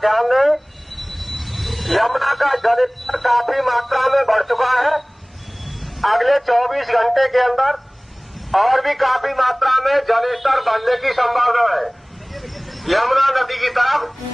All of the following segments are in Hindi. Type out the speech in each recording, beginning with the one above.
ध्यान दें, यमुना का जलस्तर काफी मात्रा में बढ़ चुका है। अगले 24 घंटे के अंदर और भी काफी मात्रा में जलस्तर बढ़ने की संभावना है यमुना नदी की तरफ।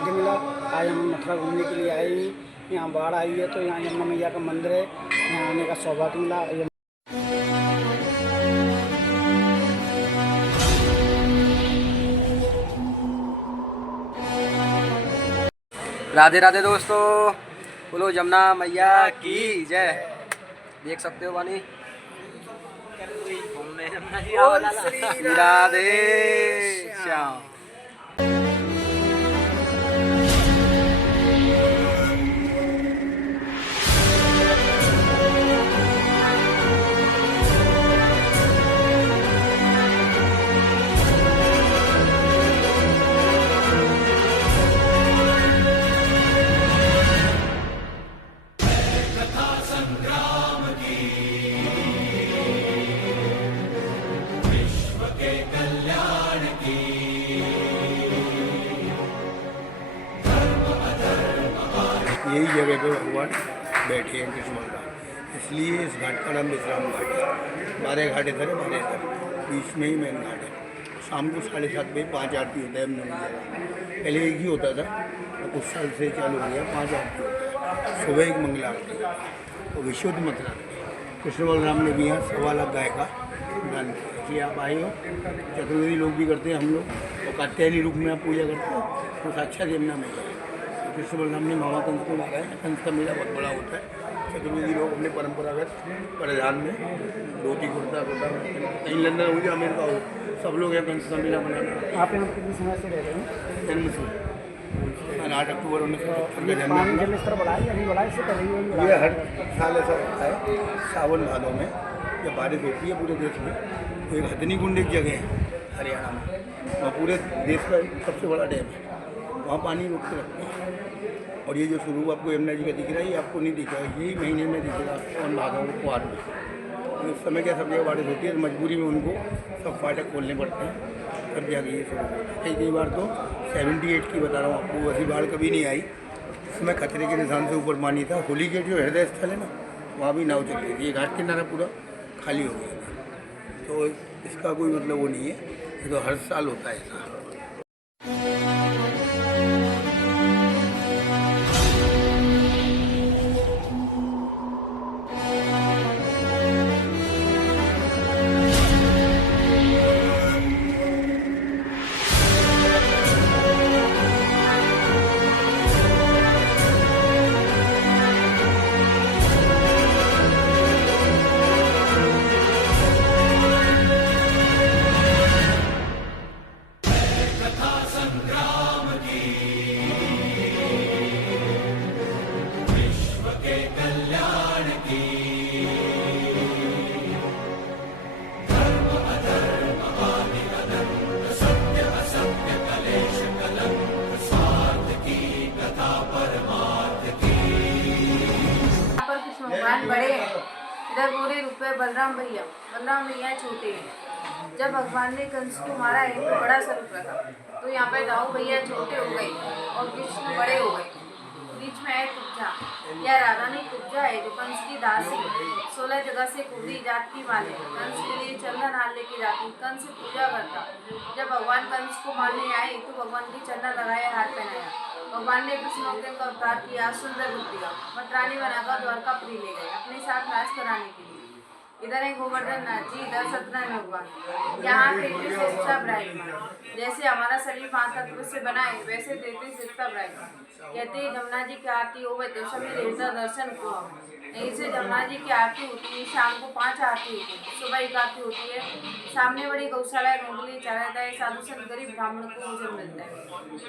सौभाग्य मिला। आज हम मथुरा घूमने के लिए आए हैं। यहाँ बाढ़ आई है तो यहाँ यमुना मैया का मंदिर है, यहाँ आने का सौभाग्य मिला। राधे राधे दोस्तों, बोलो जमुना मैया की जय। देख सकते हो पानी। राधे श्याम। यही जगह पे भगवान बैठे हैं कृष्ण बलराम, इसलिए इस घाट का नाम विश्राम घाट है। 12 घाट इधर है, 12 इधर, बीच में ही मेन घाट है। शाम को 7:30 बजे 5 आरती होता है। हमने पहले एक ही होता था, तो कुछ साल से चालू हो गया 5 आरती होता है। सुबह एक मंगला आरती तो विशुद्ध मथुरा कृष्ण बलराम ने भी यहाँ 1.25 लाख गाय का दान किया। इसलिए आप आए हो। चतुर्वेदी लोग भी करते हैं, हम लोग और कात्यायनी रूप में आप पूजा करते हो तो साक्षात यमुना मैया है। कृष्ण बलराम ने मामा कंस को मारा है। कंस का मेला बहुत बड़ा होता है। चतुर्वेदी लोग अपने परंपरागत परिधान में धोती कुर्ता कहीं लंदन हो या अमेरिका हो, सब लोग यहाँ कंस का मेला मनाना। आप यहाँ कितनी समय से रह रहे हैं? जन्म से 8 अक्टूबर 1970 का पानी जन्म। जल स्तर बढ़ा है, अभी बढ़ा है, इससे पहले ही बढ़ा ये है? हर साल ऐसा होता है। सावन भादों में जब बारिश होती है पूरे देश में, तो एक हथनी कुंड एक जगह है हरियाणा में, वहाँ पूरे देश का सबसे बड़ा डैम है, वहाँ पानी रोक के रखते हैं। और ये जो स्वरूप आपको यमुना जी का दिख रहा है, ये आपको नहीं दिख रहा है, यही महीने में दिखेगा सावन भादों में कुआर में। तो इस समय क्या सब जगह बारिश होती है, तो मजबूरी में उनको सब फाटक खोलने पड़ते हैं, तब जाके ये स्वरूप होता है। कई बार तो 78 की बता रहा हूँ आपको, वैसी बाढ़ कभी नहीं आई। उसमें खतरे के निशान से ऊपर पानी था। होली गेट जो हृदय स्थल है ना, वहाँ भी नाव चल रही थी। ये घाट किनारा पूरा खाली हो गया था, तो इसका कोई मतलब वो नहीं है। ये तो हर साल होता है ऐसा। भगवान बड़े हैं, इधर गोरे रूप है बलराम भैया छोटे हैं। जब भगवान ने कंस को मारा है तो बड़ा स्वरूप रखा, तो यहाँ पे दाऊ भैया छोटे हो गए और कृष्ण बड़े हो गए। बीच में है कुब्जा, यह राधा ने कुब्जा है जो कंस की दासी 16 जगह से कूदी जाती वाले कंस के लिए चंदन हार लेके जाती, कंस पूजा करता। जब भगवान कंस को मारने आए तो भगवान की चंदन लगाया, हाथ पहनाया। भगवान ने कृष्ण का अवतार किया, सुंदर रूप दिया, मटरानी बनाकर द्वारकापुरी ले गए अपने साथ नाच कराने के लिए। इधर है गोवर्धन नाथ जी, इधर सत्यनारायण भगवान। यहाँ कृष्ण श्रेष्ठा ब्राह्मण, जैसे हमारा शरीर 5 तत्व से बना है वैसे देते श्रेष्ठा ब्राह्मण। कहते जमुना जी की आरती हो तो सभी देवता दर्शन को। ऐसे जमुना जी की आरती होती है, शाम को 5 आरती होती है, सुबह 1 आरती होती है। सामने बड़ी गौशाला है, मुंगली चढ़ाता है, साधु संत गरीब ब्राह्मण को भोजन मिलता है।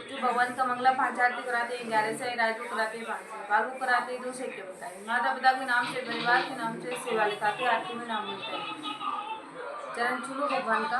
जो भगवान का मंगला 5 आरती कराते हैं, 11 से राजू कराते हैं, 5 से बालू कराते हैं, 2 से के बताए माता पिता के नाम से परिवार के नाम से सेवा लिखाते आरती में नाम मिलता है। चरण छूलो भगवान का।